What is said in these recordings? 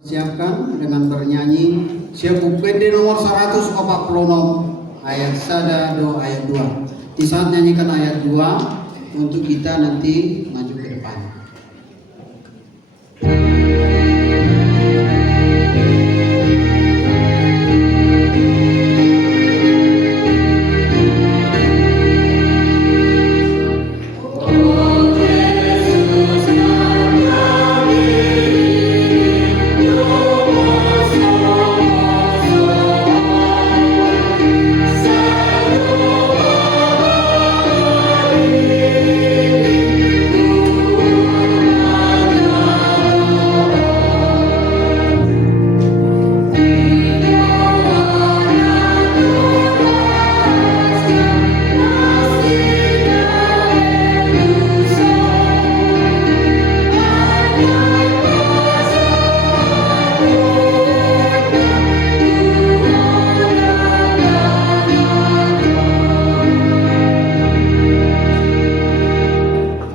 Siapkan dengan bernyanyi Syekh nomor 146 ayat 1 do ayat 2. Di saat nyanyikan ayat 2 untuk kita nanti maju ke depan.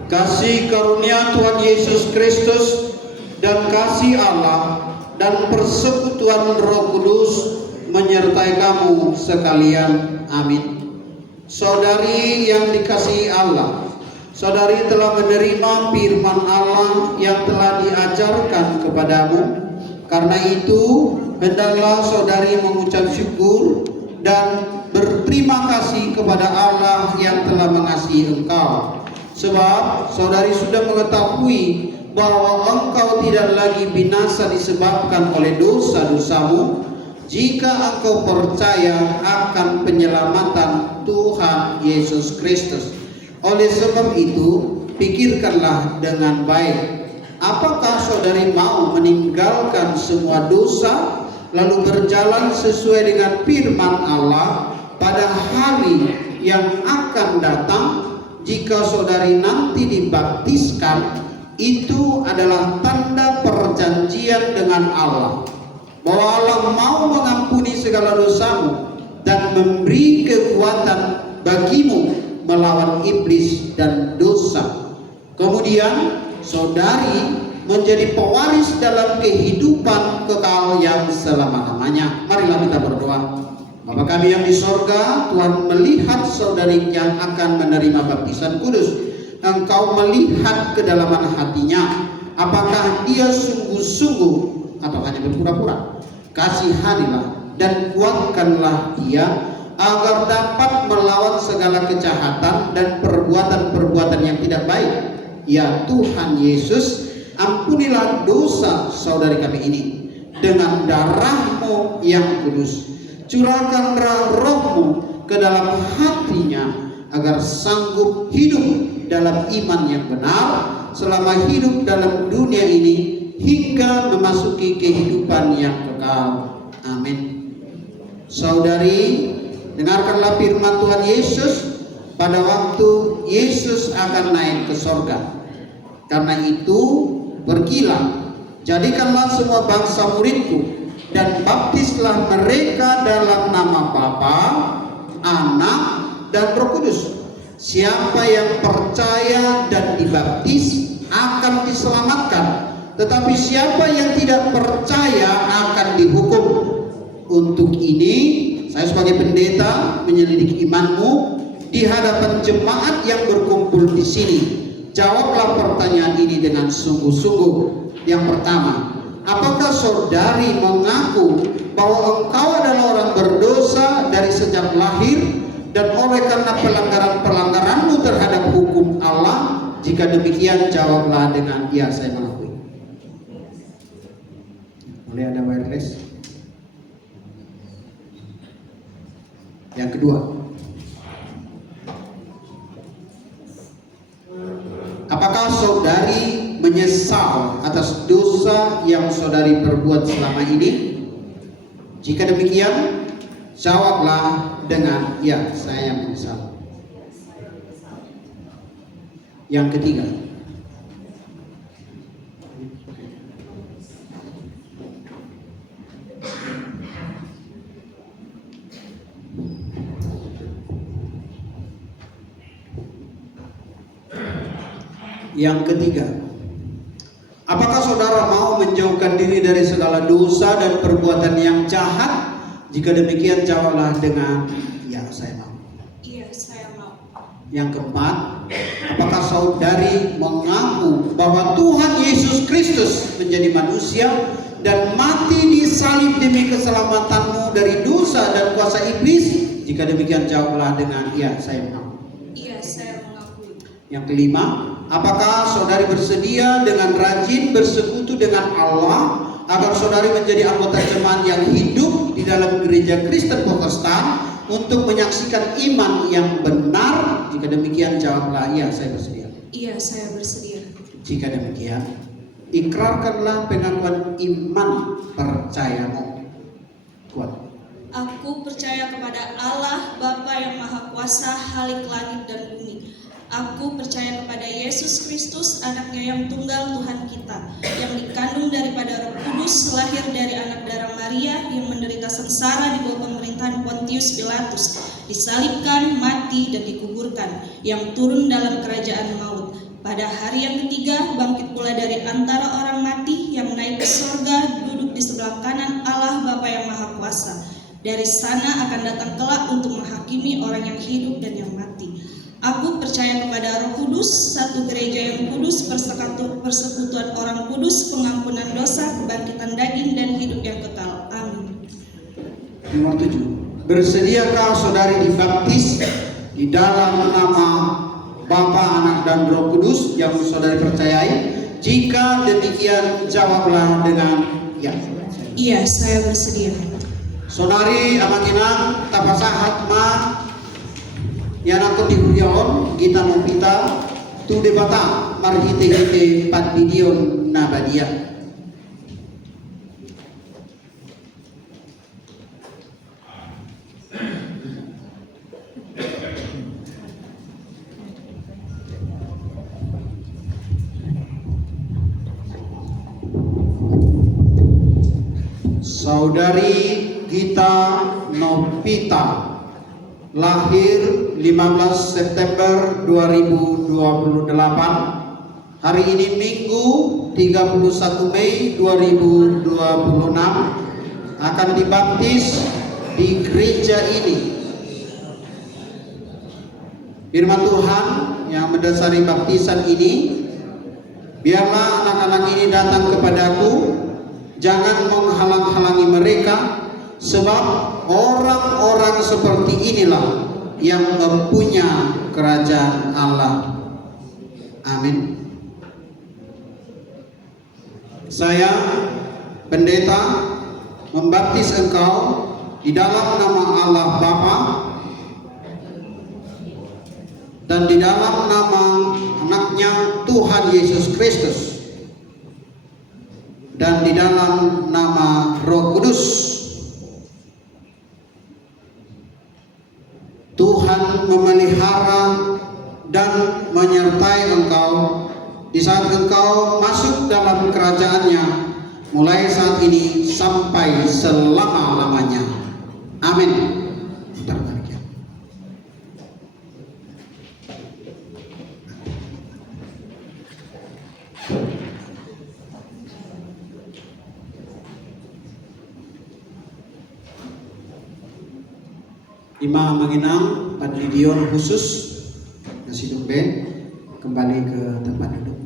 Kasih karunia Tuhan Yesus Kristus dan kasih Allah dan persekutuan Roh Kudus menyertai kamu sekalian. Amin. Saudari yang dikasihi Allah, saudari telah menerima firman Allah yang telah diajarkan kepadamu. Karena itu, hendaklah saudari mengucap syukur dan berterima kasih kepada Allah yang telah mengasihi engkau. Sebab saudari sudah mengetahui bahwa engkau tidak lagi binasa disebabkan oleh dosa-dosamu jika engkau percaya akan penyelamatan Tuhan Yesus Kristus. Oleh sebab itu, pikirkanlah dengan baik. Apakah saudari mau meninggalkan semua dosa lalu berjalan sesuai dengan firman Allah pada hari yang akan datang? Jika saudari nanti dibaptiskan, itu adalah tanda perjanjian dengan Allah bahwa Allah mau mengampuni segala dosamu dan memberi kekuatan bagimu melawan iblis dan dosa. Kemudian saudari menjadi pewaris dalam kehidupan kekal yang selama-lamanya. Marilah kita berdoa. Bapa kami yang di sorga, Tuhan melihat saudari yang akan menerima baptisan kudus. Engkau melihat kedalaman hatinya, apakah dia sungguh-sungguh atau hanya berpura-pura. Kasihanilah dan kuatkanlah dia agar dapat melawan segala kejahatan dan perbuatan-perbuatan yang tidak baik. Ya Tuhan Yesus, ampunilah dosa saudari kami ini dengan darah-Mu yang kudus. Curahkan roh-Mu ke dalam hatinya agar sanggup hidup dalam iman yang benar selama hidup dalam dunia ini hingga memasuki kehidupan yang kekal. Amin. Saudari, dengarkanlah firman Tuhan Yesus pada waktu Yesus akan naik ke sorga. Karena itu, pergilah, jadikanlah semua bangsa muridku, dan baptislah mereka dalam nama Bapa, Anak, dan Roh Kudus. Siapa yang percaya dan dibaptis akan diselamatkan, tetapi siapa yang tidak percaya akan dihukum. Untuk ini, saya sebagai pendeta menyelidiki imanmu di hadapan jemaat yang berkumpul di sini. Jawablah pertanyaan ini dengan sungguh-sungguh. Yang pertama, apakah saudari mengaku bahwa engkau adalah orang berdosa dari sejak lahir dan oleh karena pelanggaran-pelanggaranmu terhadap hukum Allah? Jika demikian, jawablah dengan ya, saya mengakui. Boleh ada wireless? Yang kedua, apakah saudari menyesal atas dosa yang saudari perbuat selama ini? Jika demikian, jawablah dengan ya, saya menyesal. Yang ketiga, apakah saudara mau menjauhkan diri dari segala dosa dan perbuatan yang jahat? Jika demikian jawablah dengan ya, saya mau. Iya, saya mau. Yang keempat, apakah saudari mengaku bahwa Tuhan Yesus Kristus menjadi manusia dan mati di salib demi keselamatanmu dari dosa dan kuasa iblis? Jika demikian jawablah dengan ya, saya mau. Iya, saya mengakui. Yang kelima, apakah saudari bersedia dengan rajin bersekutu dengan Allah agar saudari menjadi anggota jemaat yang hidup di dalam gereja Kristen Protestan untuk menyaksikan iman yang benar? Jika demikian jawablah ya, saya bersedia. Iya, saya bersedia. Jika demikian, ikrarkanlah pengakuan iman percayamu. Kuat. Aku percaya kepada Allah, Bapa yang Maha Kuasa, Khalik langit dan bumi. Aku percaya kepada Yesus Kristus, anaknya yang tunggal Tuhan kita, yang dikandung daripada Roh Kudus, lahir dari anak darah Maria, yang menderita sengsara di bawah pemerintahan Pontius Pilatus, disalibkan, mati, dan dikuburkan, yang turun dalam kerajaan maut. Pada hari yang ketiga, bangkit pula dari antara orang mati, yang naik ke sorga, duduk di sebelah kanan Allah Bapa yang Maha Kuasa. Dari sana akan datang kelak untuk menghakimi orang yang hidup dan yang mati. Aku percaya kepada Roh Kudus, satu gereja yang kudus, persekutuan orang kudus, pengampunan dosa, kebangkitan daging, dan hidup yang kekal. Amin. Nomor 7. Bersediakah saudari dibaptis di dalam nama Bapa, Anak, dan Roh Kudus yang saudari percayai? Jika demikian jawablah dengan ya. Iya, saya bersedia. Saudari amanginang tapasahat ma yana ko dihuyon kita nopita tu debata marhite-hite padidion nabadia. Saudari Gita Novita, lahir 15 September 2028, hari ini Minggu 31 Mei 2026, akan dibaptis di gereja ini. Firman Tuhan yang mendasari baptisan ini, biarlah anak-anak ini datang kepadaku, jangan menghalang-halangi mereka, sebab orang-orang seperti inilah yang mempunyai kerajaan Allah. Amin. Saya, pendeta, membaptis engkau di dalam nama Allah Bapa dan di dalam nama anaknya Tuhan Yesus Kristus dan di dalam nama Roh Kudus. Tuhan memelihara dan menyertai engkau di saat engkau masuk dalam kerajaannya, mulai saat ini sampai selama-lamanya. Amin. Ima menginang padidion khusus nasi dumbe kembali ke tempat duduk.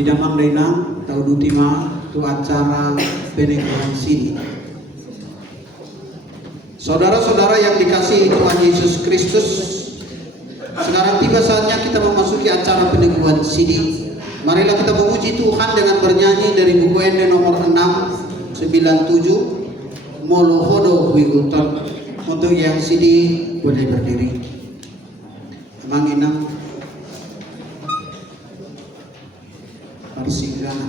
Tidak mangdainang tau dutima tu acara penekanan sini. Saudara-saudara yang dikasihi Tuhan Yesus Kristus, sekarang tiba saatnya kita memasuki acara peneguhan sini. Marilah kita memuji Tuhan dengan bernyanyi dari buku Ende nomor 697 Molohodo Wiguton. Untuk yang sini boleh berdiri. Manginang Parsinggana.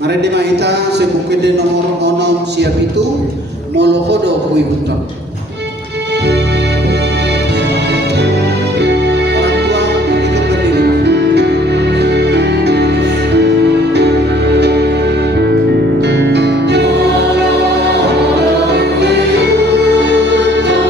Mari dimaita sebukit nomor onom siap itu Molohodo Wiguton. Oh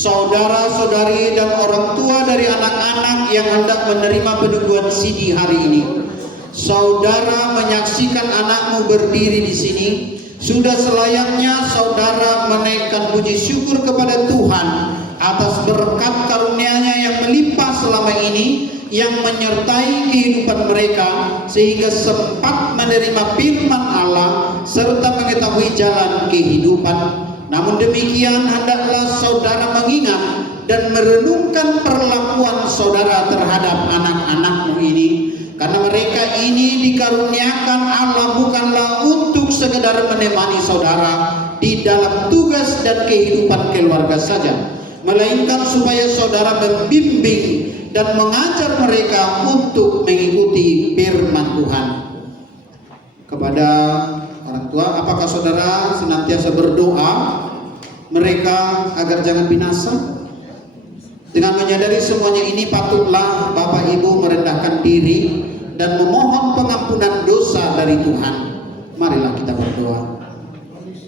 saudara-saudari dan orang tua dari anak-anak yang hendak menerima peneguhan sidi hari ini. Saudara menyaksikan anakmu berdiri di sini. Sudah selayaknya saudara menaikkan puji syukur kepada Tuhan atas berkat karunia-Nya yang melimpah selama ini, yang menyertai kehidupan mereka sehingga sempat menerima firman Allah serta mengetahui jalan kehidupan. Namun demikian, hendaklah saudara mengingat dan merenungkan perlakuan saudara terhadap anak-anakmu ini, karena mereka ini dikaruniakan Allah bukanlah untuk sekedar menemani saudara di dalam tugas dan kehidupan keluarga saja, melainkan supaya saudara membimbing dan mengajar mereka untuk mengikuti firman Tuhan. Kepada orang tua, apakah saudara senantiasa berdoa mereka agar jangan binasa? Dengan menyadari semuanya ini, patutlah Bapak Ibu merendahkan diri dan memohon pengampunan dosa dari Tuhan. Marilah kita berdoa.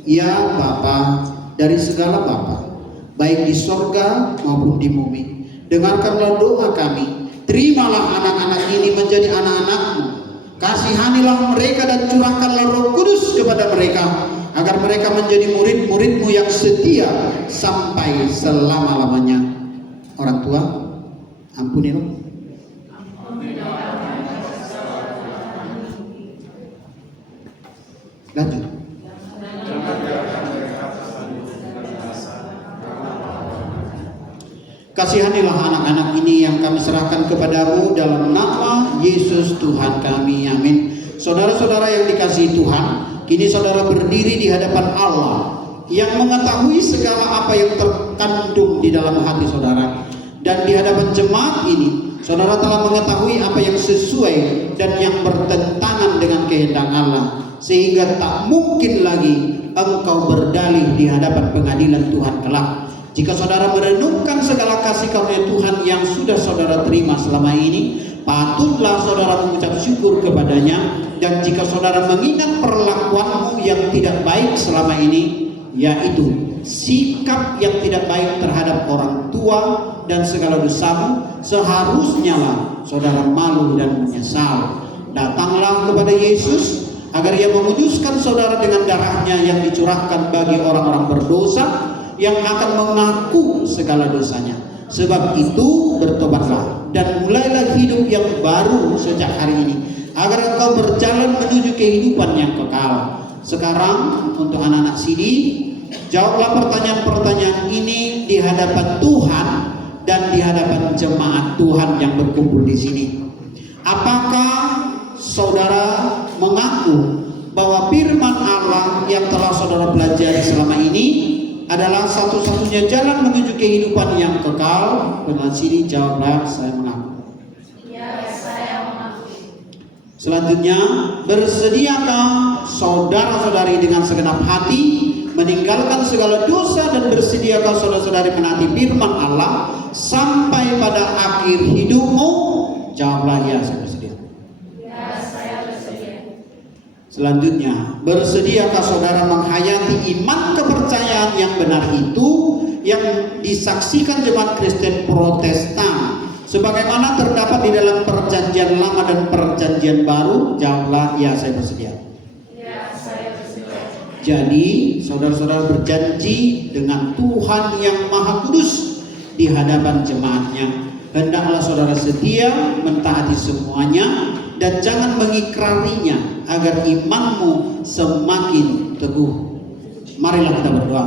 Ya Bapa dari segala Bapa, baik di sorga maupun di bumi, dengarkanlah doa kami. Terimalah anak-anak ini menjadi anak-anak-Mu. Kasihanilah mereka dan curahkanlah Roh Kudus kepada mereka, agar mereka menjadi murid-murid-Mu yang setia sampai selama-lamanya. Orang tua, ampunilah. Lanjut. Kasihanilah anak-anak ini yang kami serahkan kepadamu dalam nama Yesus Tuhan kami. Amin. Saudara-saudara yang dikasihi Tuhan, kini saudara berdiri di hadapan Allah yang mengetahui segala apa yang terkandung di dalam hati saudara. Dan di hadapan jemaat ini, saudara telah mengetahui apa yang sesuai dan yang bertentangan dengan kehendak Allah, sehingga tak mungkin lagi engkau berdalih di hadapan pengadilan Tuhan kelak. Jika saudara merenungkan segala kasih karunia Tuhan yang sudah saudara terima selama ini, patutlah saudara mengucap syukur kepadanya. Dan jika saudara mengingat perlakuanmu yang tidak baik selama ini, yaitu sikap yang tidak baik terhadap orang tua dan segala dosamu, seharusnya lah saudara malu dan menyesal. Datanglah kepada Yesus agar Ia menguduskan saudara dengan darahnya yang dicurahkan bagi orang-orang berdosa yang akan mengaku segala dosanya. Sebab itu bertobatlah dan mulailah hidup yang baru sejak hari ini, agar engkau berjalan menuju kehidupan yang kekal. Sekarang untuk anak-anak sini, jawablah pertanyaan-pertanyaan ini di hadapan Tuhan dan di hadapan jemaat Tuhan yang berkumpul di sini. Apakah saudara mengaku bahwa firman Allah yang telah saudara pelajari selama ini adalah satu-satunya jalan menuju kehidupan yang kekal? Dengan sini jawablah, saya mengaku. Ya, saya mengaku. Selanjutnya, bersediakah saudara-saudari dengan segenap hati meninggalkan segala dosa dan bersediakah saudara-saudari menaati firman Allah sampai pada akhir hidupmu? Jawablah, ya, saya bersedia. Ya, saya bersedia. Selanjutnya, bersediakah saudara menghayati iman kepercayaan yang benar itu yang disaksikan jemaat Kristen Protestan sebagaimana terdapat di dalam Perjanjian Lama dan Perjanjian Baru? Jawablah, ya, saya bersedia. Ya, saya bersedia. Jadi saudara-saudara berjanji dengan Tuhan yang Maha Kudus di hadapan jemaatnya, hendaklah saudara setia mentaati semuanya dan jangan mengikrarinya agar imanmu semakin teguh. Marilah kita berdoa.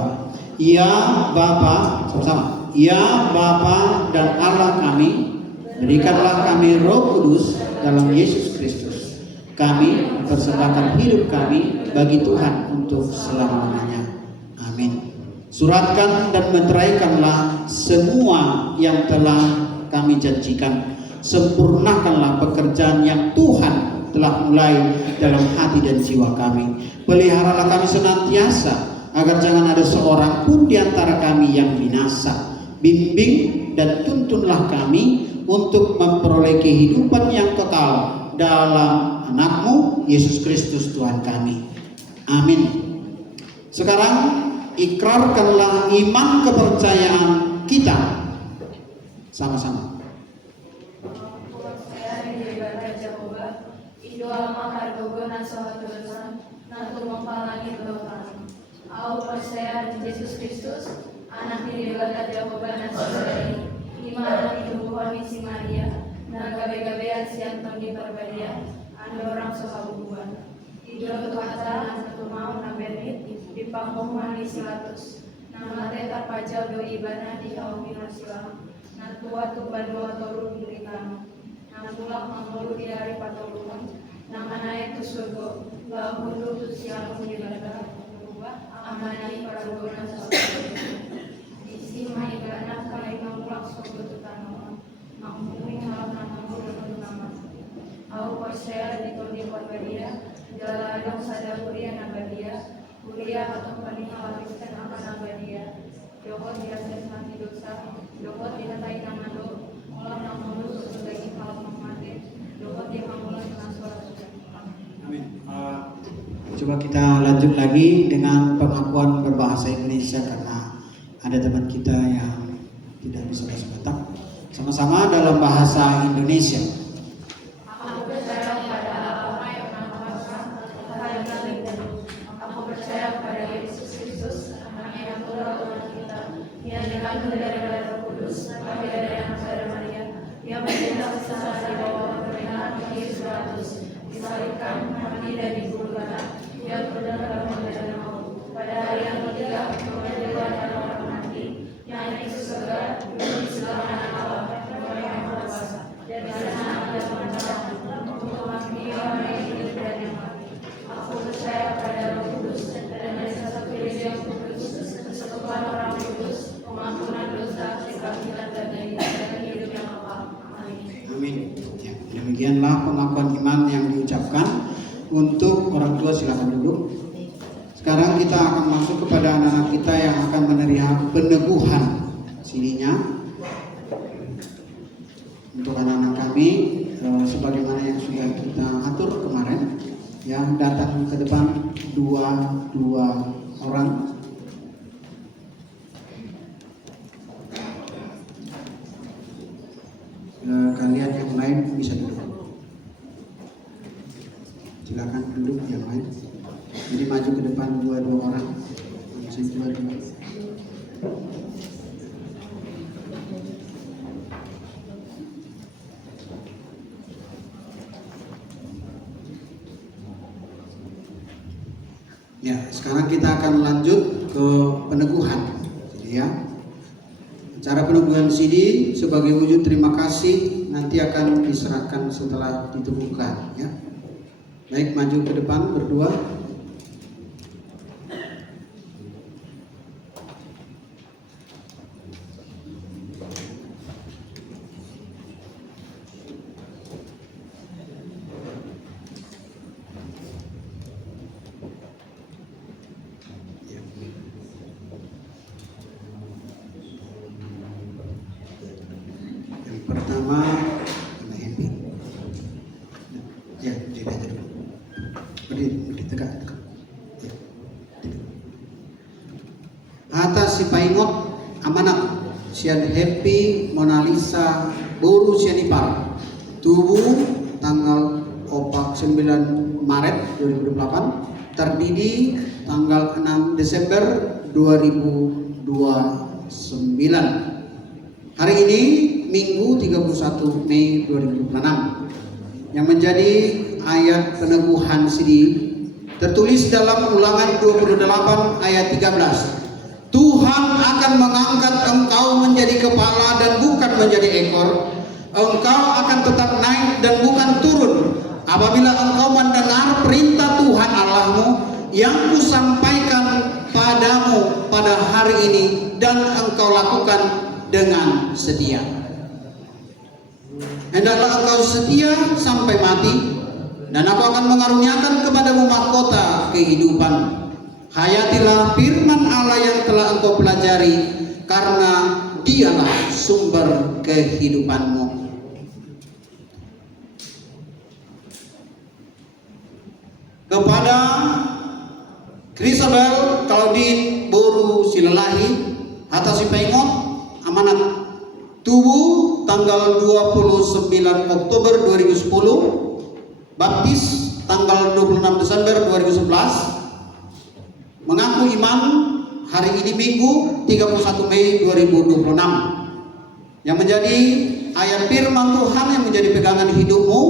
Ya Bapa, sama-sama. Ya Bapa dan Allah kami, berikanlah kami Roh Kudus dalam Yesus Kristus. Kami persembahkan hidup kami bagi Tuhan untuk selama-lamanya. Amin. Suratkan dan meteraikanlah semua yang telah kami janjikan. Sempurnakanlah pekerjaan yang Tuhan telah mulai dalam hati dan jiwa kami. Peliharalah kami senantiasa agar jangan ada seorang pun di antara kami yang binasa. Bimbing dan tuntunlah kami untuk memperoleh kehidupan yang kekal dalam Anak-Mu Yesus Kristus Tuhan kami. Amin. Sekarang ikrarkanlah iman kepercayaan kita Sama-sama. Saya diberikan Jehovah, Indo alma hargogo na sohatusan, na tumangpang langit dotan. Aku percaya di Yesus Kristus, anak diberikan Jehovah na sohatusan, lima anak itu bukan misi Maria, na gabe-gabean siang tong di perbadia, anda orang sohabuan. Ido tuata na satu mau na benit, di pangkong manis silatus, na mate terpajal do ibana di haumina silang. Tua tu badua turun dari kamu, nama tulak mangulu di hari patulungan, nama naik ke surga, bahulu tu siang menjaga, amanai paragona sabda. Isi maigana kali mangulak surga tu tanah, mangului halam mangulu tu nama. Aku percaya di todi perbadia, jalan sadar kuliah nabadia, kuliah atau paling haluskan akan nabadia. Joko tidak mati dosa, Joko tidak tahu nama do, olah nama do sebagai hal mati, Joko tidak mengulang suara sudah. Amin. Coba kita lanjut lagi dengan pengakuan berbahasa Indonesia karena ada teman kita yang tidak bisa bahasa Batak. Sama-sama dalam bahasa Indonesia. Aku percaya pada Allah yang Maha Kuasa, Tuhan yang paling tinggi. Aku percaya pada Yesus Kristus, Anaknya yang tunggal Tuhan kita, yang dikandung dari Roh Kudus, lahir dari anak saudara Maria, yang bertindak secara di bawah pemerintahan Yesus Kristus, disalibkan, mati dan digulingkan, yang berdendam dan maut. Pada hari yang ketiga, kemudian keluar dari orang mati, yang naik ke surga, duduk di sebelah kanan Allah, Tuhan yang Maha Kuasa, dan di sana ada mendarat untuk menghakimi orang yang hidup dan yang mati. Aku percaya pada Roh Kudus dan dari satu gereja yang kudus, persekutuan orang kudus, pengampunan dosa, kebangkitan dan hidup yang kekal. Amin. Amin. Ya, demikianlah pengakuan iman yang diucapkan. Untuk orang tua silakan duduk. Sekarang kita akan masuk kepada anak-anak kita yang akan menerima peneguhan sininya. Untuk anak-anak kami, sebagaimana yang sudah kita atur kemarin, yang datang ke depan dua orang. Kalian yang lain bisa duduk. Silakan duduk yang lain. Jadi maju ke depan dua orang. Masih dua. Ya, sekarang kita akan lanjut ke peneguhan. Jadi ya, cara peneguhan CD sebagai wujud terima kasih nanti akan diserahkan setelah diteguhkan. Ya, baik, maju ke depan berdua. Pertama, happy. Ya, jadi aja dulu. Berdiri tegak. Ya. Atas si Paingot amanat sian Happy Mona Lisa Boru Sianipar tubuh tanggal 9 Maret 2028 terdiri tanggal 6 Desember 2029. Hari ini Minggu 31 Mei 2026 yang menjadi ayat peneguhan CD tertulis dalam Ulangan 28 ayat 13. Tuhan akan mengangkat engkau menjadi kepala dan bukan menjadi ekor. Engkau akan tetap naik dan bukan turun apabila engkau mendengar perintah Tuhan Allahmu yang kusampaikan padamu pada hari ini dan engkau lakukan dengan setia. Hendaklah engkau setia sampai mati, dan aku akan mengaruniakan kepadamu mahkota kehidupan. Hayatilah firman Allah yang telah engkau pelajari, karena dialah sumber kehidupanmu. Kepada Christabel Claudine Boru Silalahi atas Paingot amanat tubuh tanggal 29 Oktober 2010, baptis tanggal 26 Desember 2011, mengaku iman hari ini Minggu 31 Mei 2026. Yang menjadi ayat firman Tuhan yang menjadi pegangan hidupmu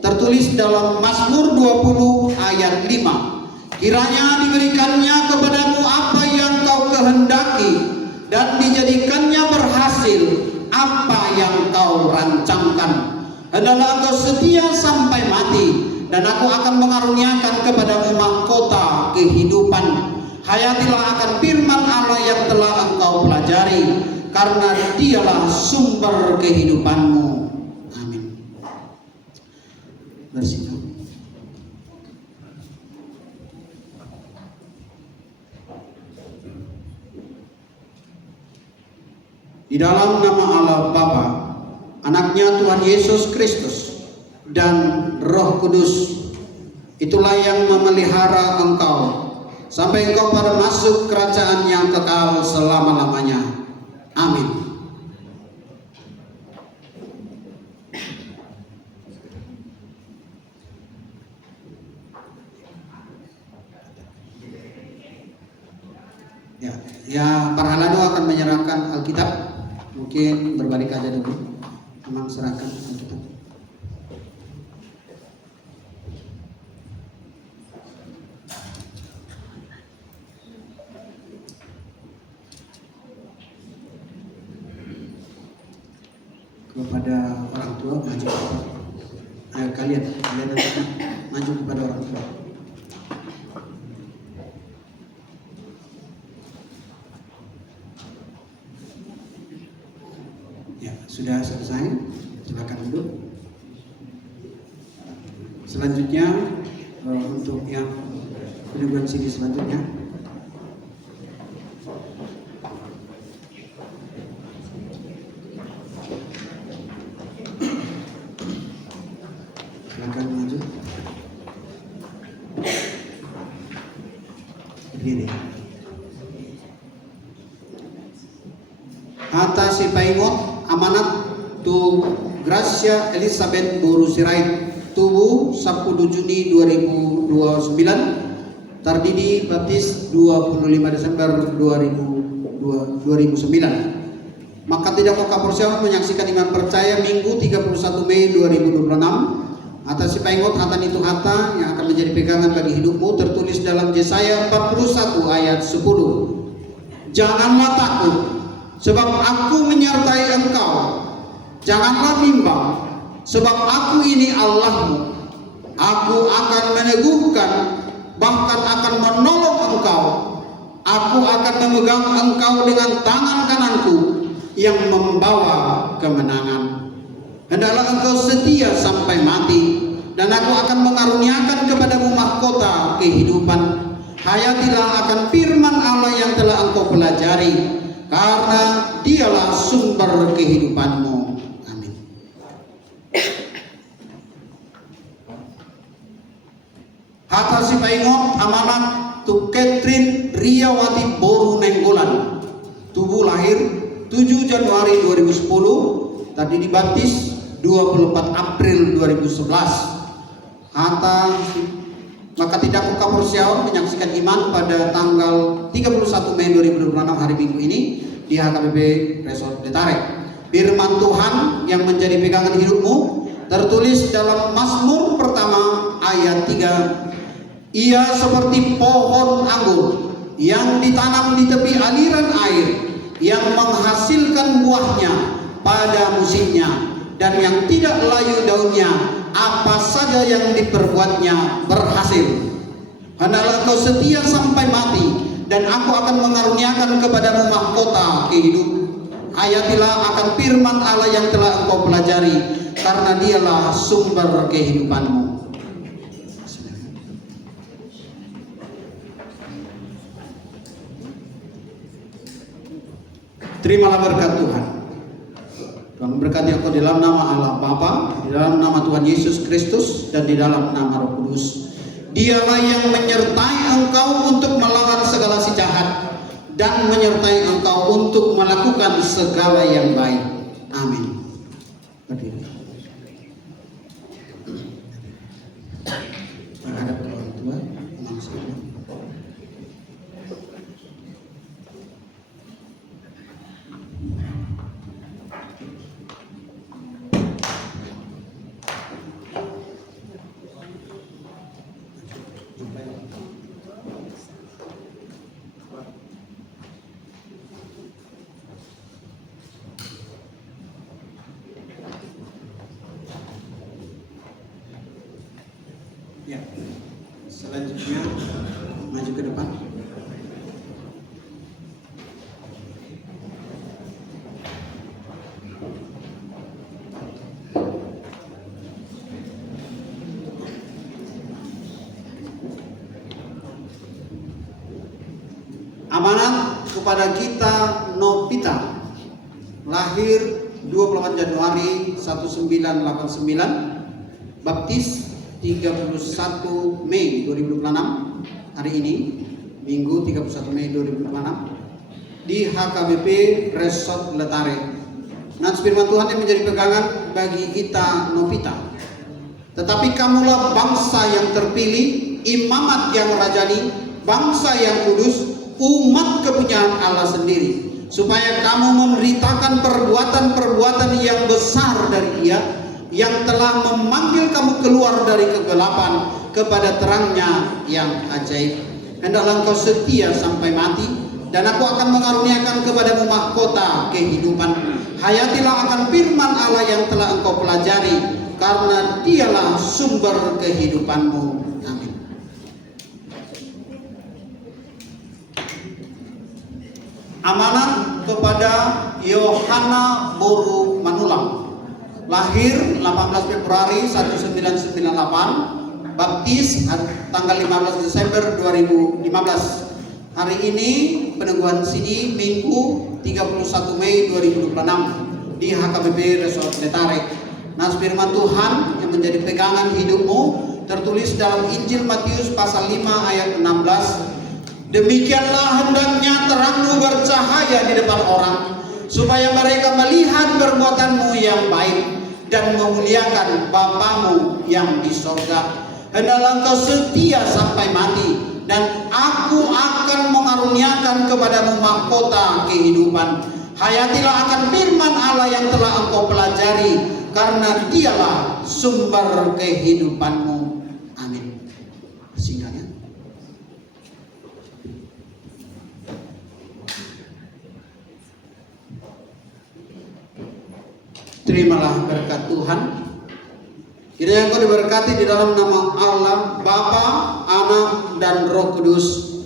tertulis dalam Mazmur 20 ayat 5. Kiranya diberikannya kepadamu apa yang kau kehendaki, dan dijadikannya berhasil apa yang kau rancangkan. Hendaklah engkau setia sampai mati, dan aku akan mengaruniakan kepadamu mahkota kehidupan. Hayatilah akan firman Allah yang telah engkau pelajari, karena dialah sumber kehidupanmu. Amin. Bersihkan. Di dalam nama Allah Bapa, Anaknya Tuhan Yesus Kristus, dan Roh Kudus, itulah yang memelihara engkau sampai engkau pada masuk kerajaan yang kekal selama-lamanya. Amin. Ya, para halado akan menyerahkan Alkitab. Mungkin berbalik aja dulu. Memang serahkan Alkitab. Kepada orang tua maju. Kalian maju kepada orang tua. Ya, sudah selesai. Silakan duduk. Selanjutnya untuk yang penyuguhan CD selanjutnya. Silakan maju. Berdiri. Hata si Paingot amanat tu Gracia Elizabeth Boru Sirait tubuh 10 Juni 2029, tardidi baptis 25 Desember 2009. Maka tidak kau kaporsial menyaksikan iman percaya Minggu 31 Mei 2026 atas si Paingot hatan itu hata yang akan menjadi pegangan bagi hidupmu, tertulis dalam Yesaya 41 ayat 10. Janganlah takut, sebab aku menyertai engkau. Janganlah bimbang, sebab aku ini Allahmu. Aku akan meneguhkan, bahkan akan menolong engkau. Aku akan memegang engkau dengan tangan kananku yang membawa kemenangan. Hendaklah engkau setia sampai mati, dan aku akan mengaruniakan kepadamu mahkota kehidupan. Hayatilah akan firman Allah yang telah engkau pelajari, karena dialah sumber kehidupanmu. Amin. Hata si Paingot amanat tu Catherine Riawati Boru Nenggolan, tubuh lahir 7 Januari 2010, tadi dibaptis 24 April 2011. Maka tidak kaporsial menyaksikan iman pada tanggal 31 Mei 2026 hari Minggu ini di HKBP Resort Letare. Firman Tuhan yang menjadi pegangan hidupmu tertulis dalam Mazmur pertama ayat 3. Ia seperti pohon anggur yang ditanam di tepi aliran air, yang menghasilkan buahnya pada musimnya, dan yang tidak layu daunnya. Apa saja yang diperbuatnya berhasil. Hendaklah kau setia sampai mati, dan aku akan mengaruniakan kepadamu mahkota kehidupan. Hayatilah akan firman Allah yang telah engkau pelajari, karena dialah sumber kehidupanmu. Terimalah berkat Tuhan. Tuhan memberkati engkau di dalam nama Allah Bapa, di dalam nama Tuhan Yesus Kristus, dan di dalam nama Roh Kudus. Dialah yang menyertai engkau untuk melawan segala si jahat, dan menyertai engkau untuk melakukan segala yang baik. Amin. Berdiri. Menghadap ke orang tua, langsung. Ya, selanjutnya maju ke depan. Amanat kepada kita Novita, lahir 28 Januari 1989, baptis 31 Mei 2026, hari ini Minggu 31 Mei 2026 di HKBP Resort Letare. Nah, firman Tuhan yang menjadi pegangan bagi kita Novita. Tetapi kamulah bangsa yang terpilih, imamat yang rajani, bangsa yang kudus, umat kepunyaan Allah sendiri, supaya kamu memberitakan perbuatan-perbuatan yang besar dari Dia yang telah memanggil kamu keluar dari kegelapan kepada terangnya yang ajaib. Hendaklah engkau setia sampai mati, dan aku akan mengaruniakan kepadamu mahkota kehidupan. Hayatilah akan firman Allah yang telah engkau pelajari, karena Dialah sumber kehidupanmu. Amin. Amanat kepada Yohana Boru Manulang, lahir 18 Februari 1998, baptis tanggal 15 Desember 2015. Hari ini peneguhan CD Minggu 31 Mei 2026 di HKBP Resort Letare. Nah, firman Tuhan yang menjadi pegangan hidupmu tertulis dalam Injil Matius pasal 5 ayat 16. Demikianlah hendaknya terangmu bercahaya di depan orang, supaya mereka melihat perbuatanmu yang baik dan memuliakan Bapamu yang di sorga. Hendaklah engkau setia sampai mati, dan aku akan mengaruniakan kepadamu mahkota kehidupan. Hayatilah akan firman Allah yang telah engkau pelajari, karena Dialah sumber kehidupanmu. Amin. Singkatnya. Terimalah berkat Tuhan. Kiranya engkau diberkati di dalam nama Allah, Bapa, Anak, dan Roh Kudus.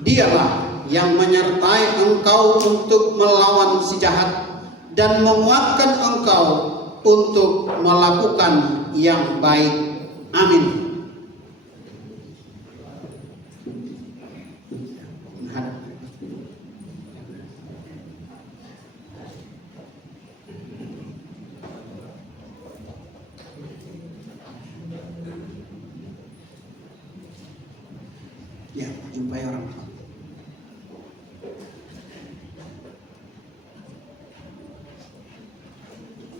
Dialah yang menyertai engkau untuk melawan si jahat dan menguatkan engkau untuk melakukan yang baik. Amin. Ya, jumpai orang tua.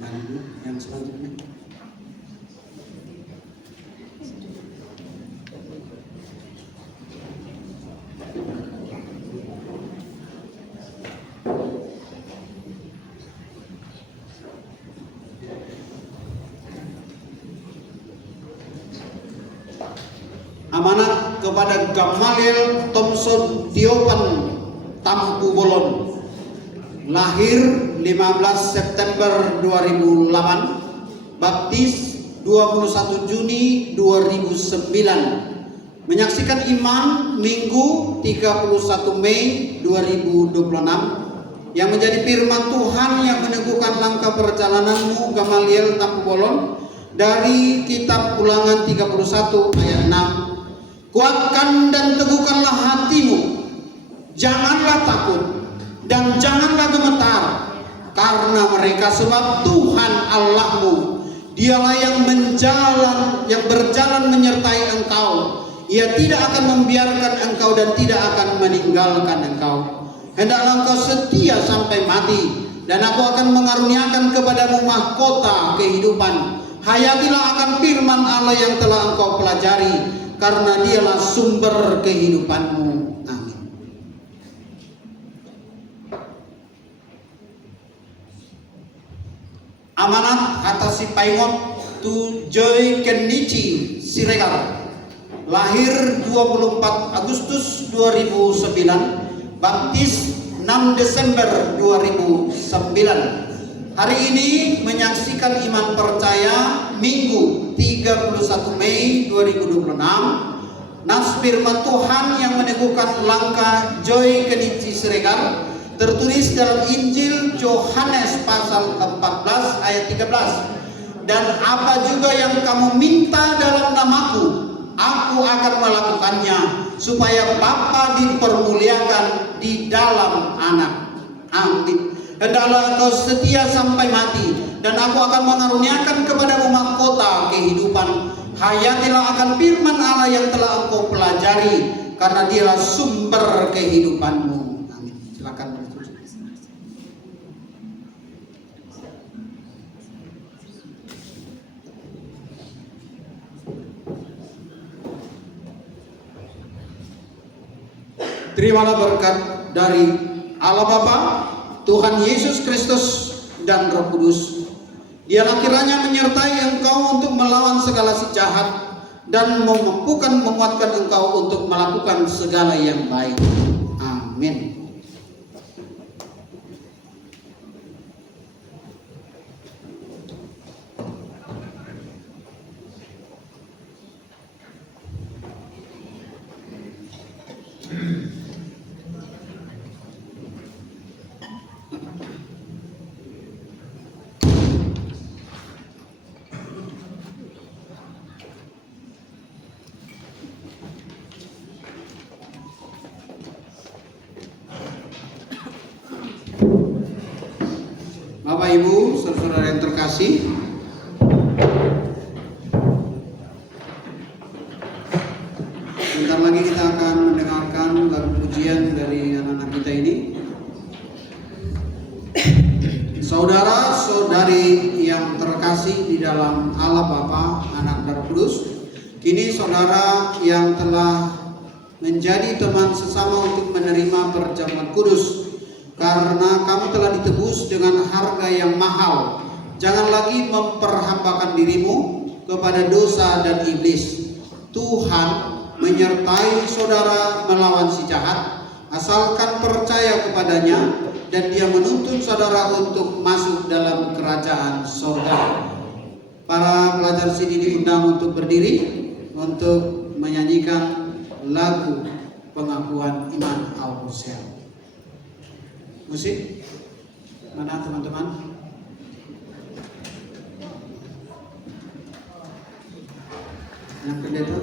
Lalu yang selanjutnya. Amanat kepada Gamaliel Thompson Diopan Tampu Bolon, lahir 15 September 2008, baptis 21 Juni 2009, menyaksikan iman Minggu 31 Mei 2026, yang menjadi firman Tuhan yang meneguhkan langkah perjalananmu Gamaliel Tampu Bolon dari kitab Ulangan 31 ayat 6. Kuatkan dan teguhkanlah hatimu, janganlah takut dan janganlah gemetar karena mereka, sebab Tuhan Allahmu, Dialah yang berjalan menyertai engkau. Ia tidak akan membiarkan engkau dan tidak akan meninggalkan engkau. Hendaklah engkau setia sampai mati, Dan aku akan mengaruniakan kepadamu mahkota kehidupan. Hayatilah akan firman Allah yang telah engkau pelajari, karena dialah sumber kehidupanmu. Amin. Amanat atas si Paingot tu Joy Kenichi Siregar, lahir 24 Agustus 2009, baptis 6 Desember 2009. Hari ini menyaksikan iman percaya Minggu 31 Mei 2026. Nas firman Tuhan yang meneguhkan langkah Joy Kenichi Siregar tertulis dalam Injil Yohanes pasal 14 ayat 13. Dan apa juga yang kamu minta dalam namaku, aku akan melakukannya, supaya Bapa dipermuliakan di dalam Anak. Amin. Hendaklah engkau setia sampai mati, dan aku akan mengaruniakan kepadamu mahkota kehidupan. Hayatilah akan firman Allah yang telah engkau pelajari, karena dialah sumber kehidupanmu. Amin. Silakan. Terimalah berkat dari Allah Bapa, Tuhan Yesus Kristus, dan Roh Kudus. Dialah kiranya menyertai engkau untuk melawan segala si jahat, dan memampukan menguatkan engkau untuk melakukan segala yang baik. Amin. Bapak Ibu, saudara yang terkasih, sebentar lagi kita akan mendengarkan lagu pujian dari anak-anak kita ini. Saudara-saudari yang terkasih di dalam Allah Bapa, Anak, dan Roh Kudus, kini saudara yang telah menjadi teman sesama untuk menerima perjamuan kudus, karena kamu telah ditebus dengan harga yang mahal. Jangan lagi memperhambakan dirimu kepada dosa dan iblis. Tuhan menyertai saudara melawan si jahat, asalkan percaya kepadanya, dan dia menuntun saudara untuk masuk dalam kerajaan surga. Para pelajar sini diundang untuk berdiri untuk menyanyikan lagu pengakuan iman Al-Qur'an. Musik mana teman-teman? Yang pendeta.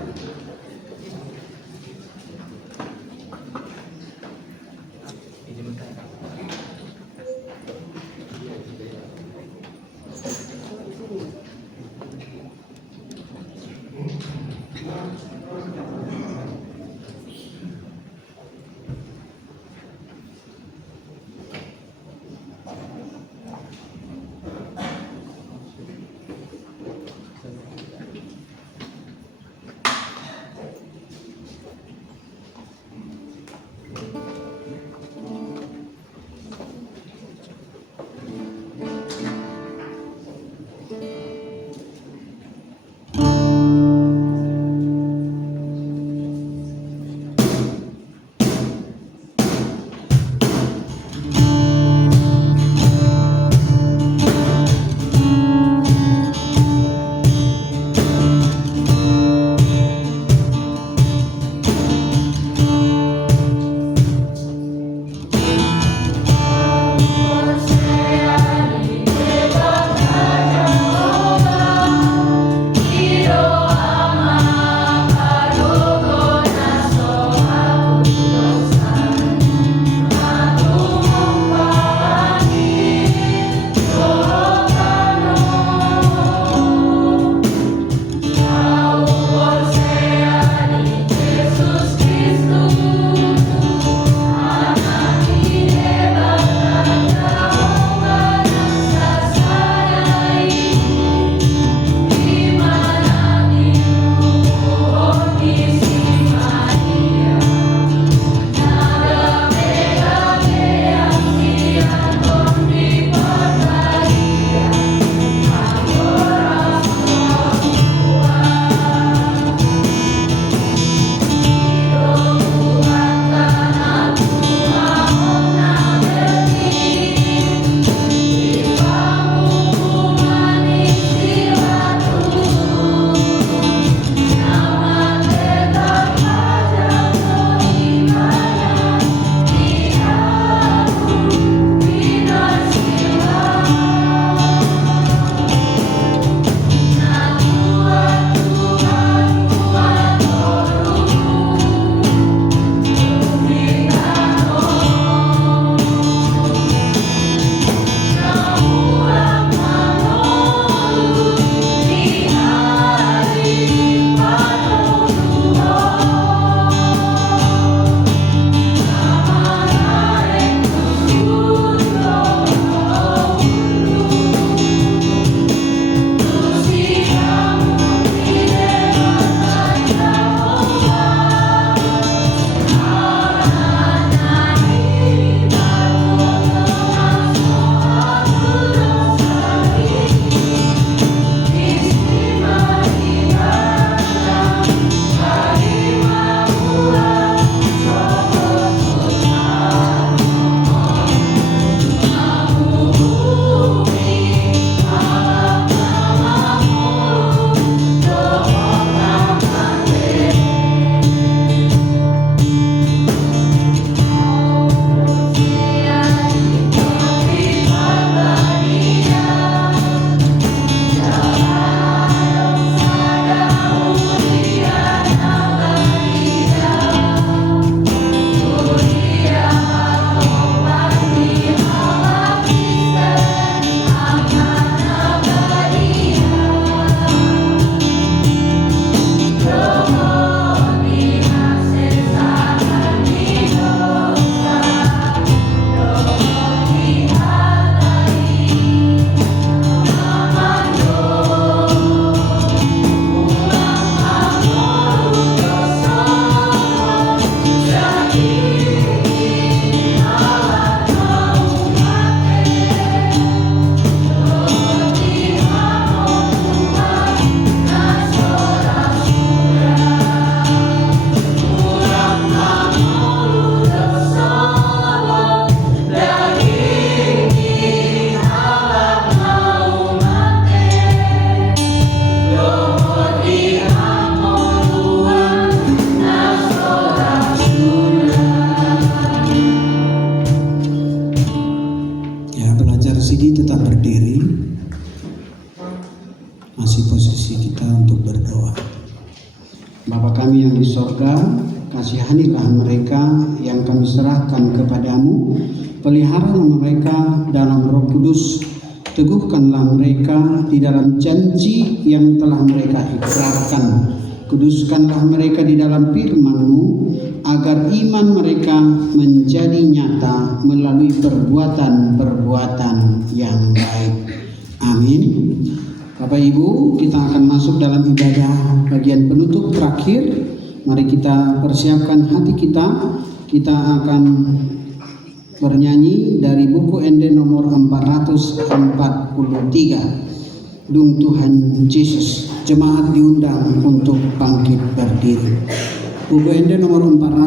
Masih posisi kita untuk berdoa. Bapa kami yang di sorga, kasihanilah mereka yang kami serahkan kepadamu. Peliharalah mereka dalam Roh Kudus. Teguhkanlah mereka di dalam janji yang telah mereka ikrarkan. Kuduskanlah mereka di dalam firman-Mu, agar iman mereka menjadi nyata melalui perbuatan-perbuatan yang baik. Amin. Bapak Ibu, kita akan masuk dalam ibadah bagian penutup terakhir. Mari kita persiapkan hati kita. Kita akan bernyanyi dari buku ND nomor 443. Dung Tuhan Yesus. Jemaat diundang untuk bangkit berdiri. Buku ND nomor 443.